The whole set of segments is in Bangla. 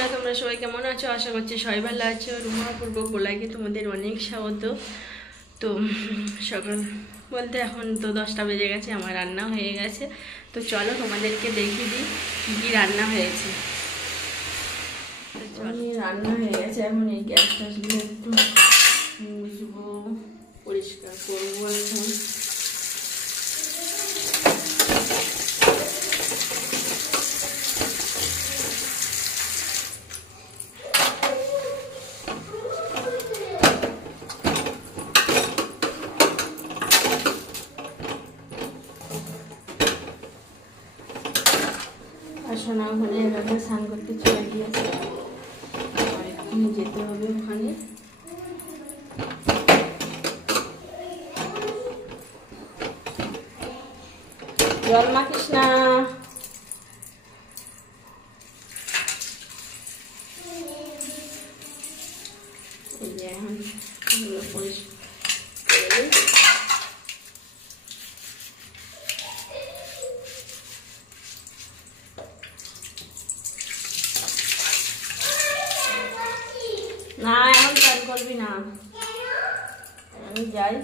বন্ধুরা, তোমরা সবাই কেমন আছো? আশা করছি সবাই ভালো আছো। রুমা পূর্ব বলাইকে তোমাদের অনেক স্বাগত। তো সকাল বলতে এখন তো 10টা বেজে গেছে, আমার রান্না হয়ে গেছে। তো চলো তোমাদেরকে দেখিয়ে দিই কী কী রান্না হয়েছে। রান্না হয়ে গেছে, এখন এই গ্যাস ট্যাসগুলো একটু মুছবো, পরিষ্কার করবো এখন। সোনা ওখানে এভাবে স্নান করতে চলে গিয়েছে, এক্ষুনি যেতে হবে ওখানে। জল মাখিস না। এই যে এখন পরিষ্কার না, এখন চান করবি না, আমি যাই।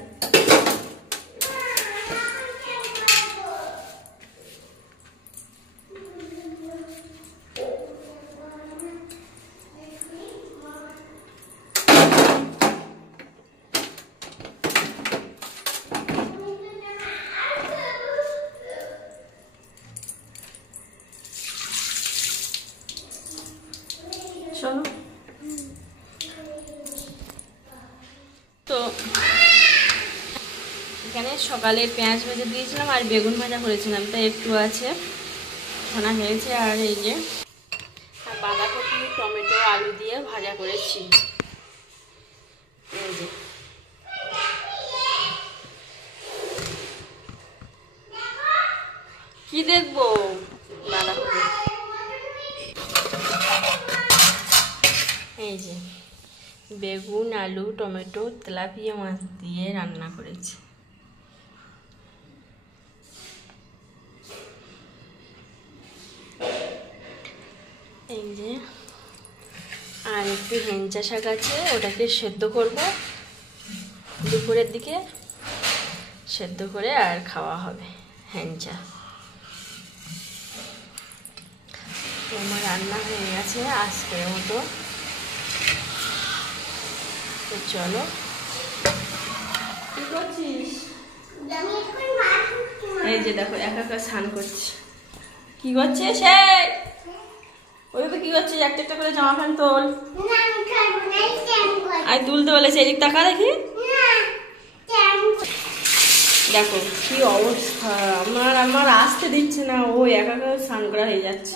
শোনো, তো এখানে সকালে পেঁয়াজ ভেজে দিয়েছিলাম আর বেগুন ভাজা করেছিলাম, তাই একটু আছে ছানা হয়েছে। আর এই যে বাঁধাকপি, টমেটো, আলু দিয়ে ভাজা করেছি। এই যে কি দেখবো, বাঁধাকপি। এই যে বেগুন, আলু, টমেটো, তেলাপিয়া মাছ দিয়ে রান্না করেছি। এই যে আর একটু হেঞ্চা শাক আছে, ওটাকে সেদ্ধ করব দুপুরের দিকে, সেদ্ধ করে আর খাওয়া হবে হেঞ্চা। তো আমার রান্না হয়ে গেছে আজকের মতো। তো চলো, কি করছিস? এই যে দেখো একা একা স্নান করছি। কি করছিস? সেই ওইভাবে কি করছিস? একটা একটা করে জামা প্যান্ট তোল। আর তুলতে বলেছে, এদিক টাকা দেখি। দেখো কি অবস্থা, আমার আসতে দিচ্ছে না, ও একা একা স্নান করা হয়ে যাচ্ছে।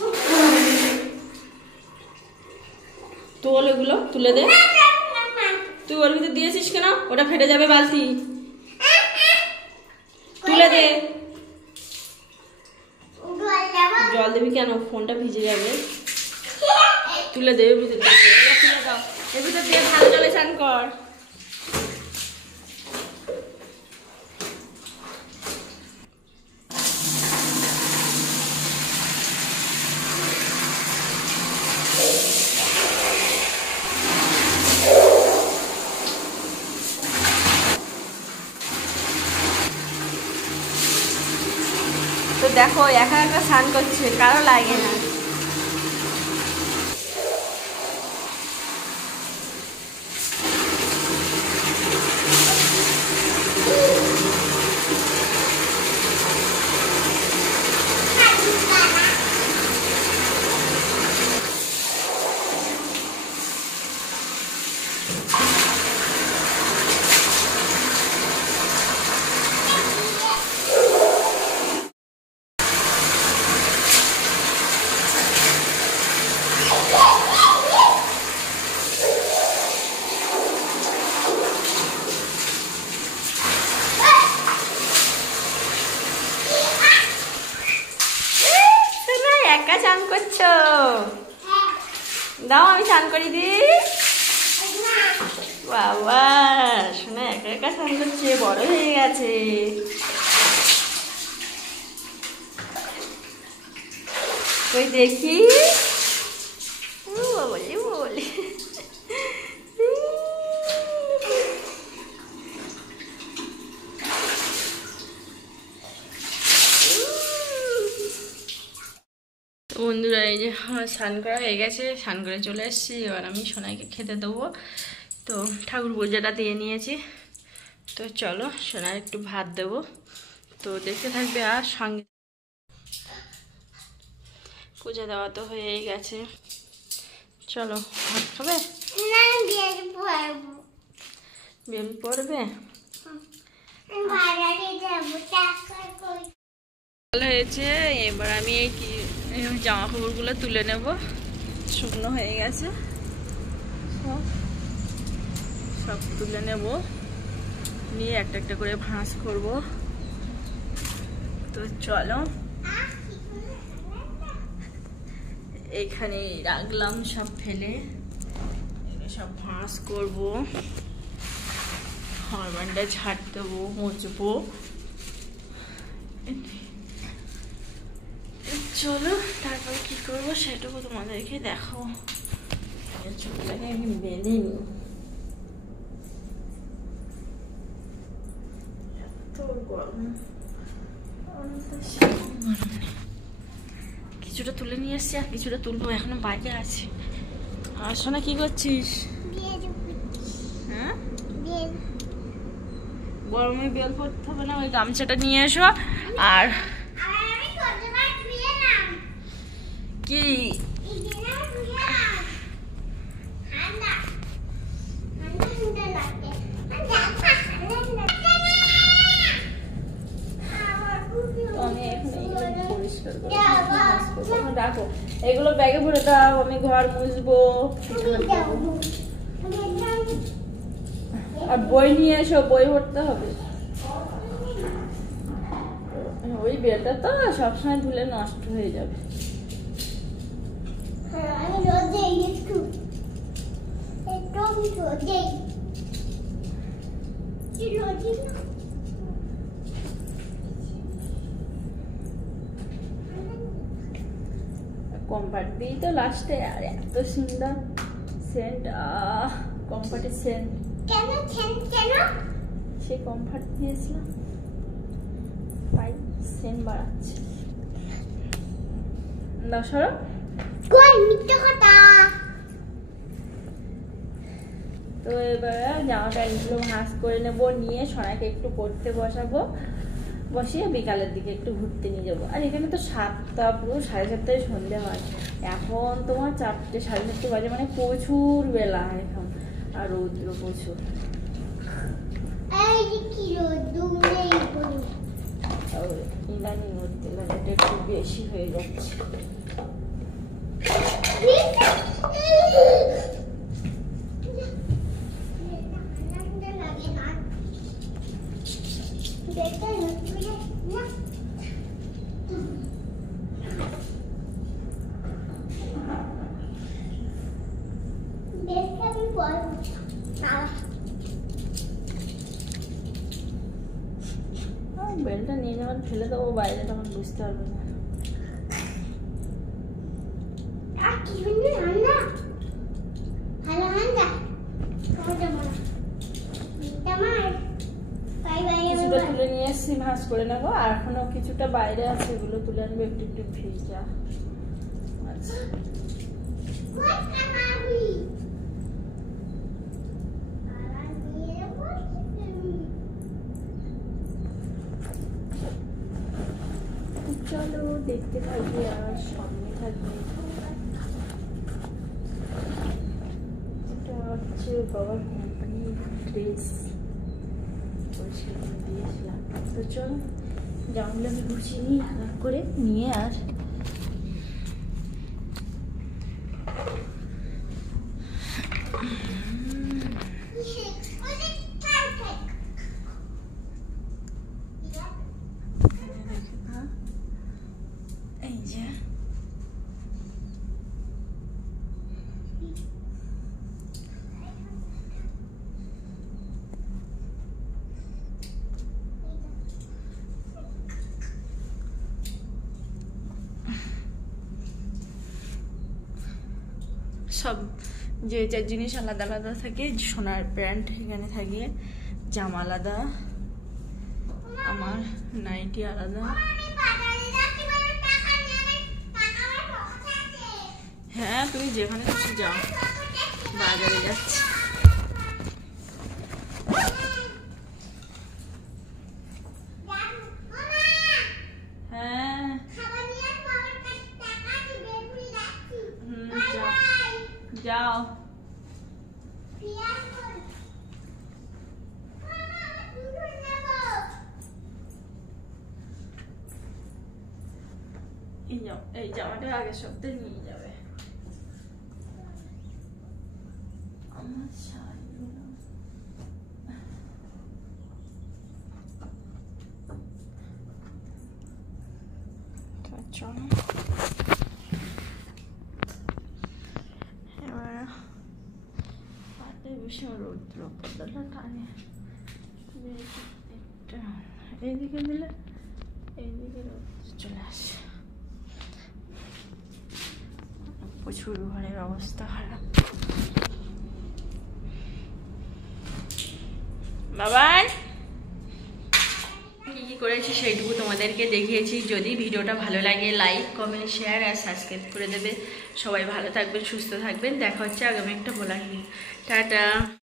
তোল, এগুলো তুলে দে। তুই ওর ভিতরে দিয়েছিস কেন? ওটা ফেটে যাবে বালতি, তুলে দে। জল দেবি কেন? ফোনটা ভিজে যাবে। তুলে দে, ভিতরে তুলে দাও, এর ভিতর দিয়ে ভালো জলে স্নান কর। তো দেখো একা একা স্নান করছে, কারো লাগে না। একা চান করছো? দাও আমি চান করি দি। বাবা শোনা একা একা চান করছে, বড় হয়ে গেছে। ওই দেখি, ও বাবা বন্ধুরা, এই যে আমার স্নান করা হয়ে গেছে, স্নান করে চলে এসেছি। এবার আমি সোনাইকে খেতে দেবো। তো ঠাকুর পূজাটা দিয়ে নিয়েছি, তো চলো সোনাই একটু ভাত দেবো, তো দেখতে থাকবে। আর সঙ্গে পূজা দেওয়া তো হয়েই গেছে, চলো ভাত খাবে? বেল পড়বে ভালো হয়েছে। এবার আমি এই জামা কাপড়গুলো তুলে নেব, শুকনো হয়ে গেছে, সব তুলে নেব, নিয়ে একটা একটা করে ভাঁজ করব। তো চলো, এখানে রাখলাম সব ফেলে, সব ভাঁজ করব, হরবানটা ঝাড় দেবো, মুছবো। চলো তারপর কি করবো সেটুকু তোমাদেরকে দেখাবো। চুলটাকে আমি বেঁধে নিই, এত গরম, কিছুটা তুলে নিয়ে এসছি আর কিছুটা তুলবো, এখনো বাইরে আছে। আর শোনা কি করছিস? হ্যাঁ, গরমে বেল পড়তে হবে না, ওই গামছাটা নিয়ে এসো। আর কি রাখো, এগুলো ব্যাগে ভরে দাও, আমি ঘর মুছবো। আর বই নিয়ে এসো, বই ভরতে হবে। ওই বেলটা তো সবসময় ধুলে নষ্ট হয়ে যাবে। কম্পার্ট দিই তো লাস্টে, আর এত সুন্দর সেন্ট, কম্পার্টের সেন্ট। সে কম্পার্ট দিয়েছিলাম, তাই সেন্ট বাড়াচ্ছে। দশরা তো এবার জামা প্যান্টগুলো ভাঁজ করে নেবো, নিয়ে সোনাকে একটু পড়তে বসাবো, বসিয়ে বিকালের দিকে একটু ঘুরতে নিয়ে যাবো। আর এখানে তো 7টা, পুরো 7:30টায় সন্ধে হয়, এখন তোমার 4টে 4:30 বাজে, মানে প্রচুর বেলা এখন, আর রৌদ্র প্রচুর। ইদানিং এটা একটু বেশি হয়ে যাচ্ছে। বেলটা নিয়ে যখন ফেলে দেবো বাইরে, তখন বুঝতে পারবে না। কিছুটা তুলে নিয়ে এসছি, ভাঁজ করে নেবো, আর এখনো কিছুটা বাইরে আছে, এগুলো তুলে আনবো, একটু একটু ভেজা। আচ্ছা, চলো দেখতে থাকবে আর সঙ্গে থাকবে। এটা হচ্ছে বাবার কোম্পানির ড্রেস, পরিষ্কার করে দিয়েছিলাম। তো চলো জামাগুলো আমি গুছিয়ে নিই এক করে নিয়ে। আর এই যে সব যে যার জিনিস আলাদা আলাদা থাকে। সোনার প্যান্ট এখানে থাকে, জামা আলাদা, আমার নাইটি আলাদা। হ্যাঁ তুমি যেখানে খুশি যাও, বাজারে যাচ্ছি। হ্যাঁ যাও। এই জামাটা আগের সপ্তাহে নিয়ে যাবে। আমার শাড়িগুলো চলো এবার হাতে বসে রৌদ্র পর্দাটা টানে এইদিকে দিলে এইদিকে রৌদ্র চলে আসে। প্রচুর ঘরের অবস্থা খারাপ। বাবার কি কি করেছি সেইটুকু তোমাদেরকে দেখিয়েছি। যদি ভিডিওটা ভালো লাগে লাইক কমেন্ট শেয়ার আর সাবস্ক্রাইব করে দেবে। সবাই ভালো থাকবেন, সুস্থ থাকবেন। দেখা হচ্ছে আগামী একটা ব্লগে। টাটা।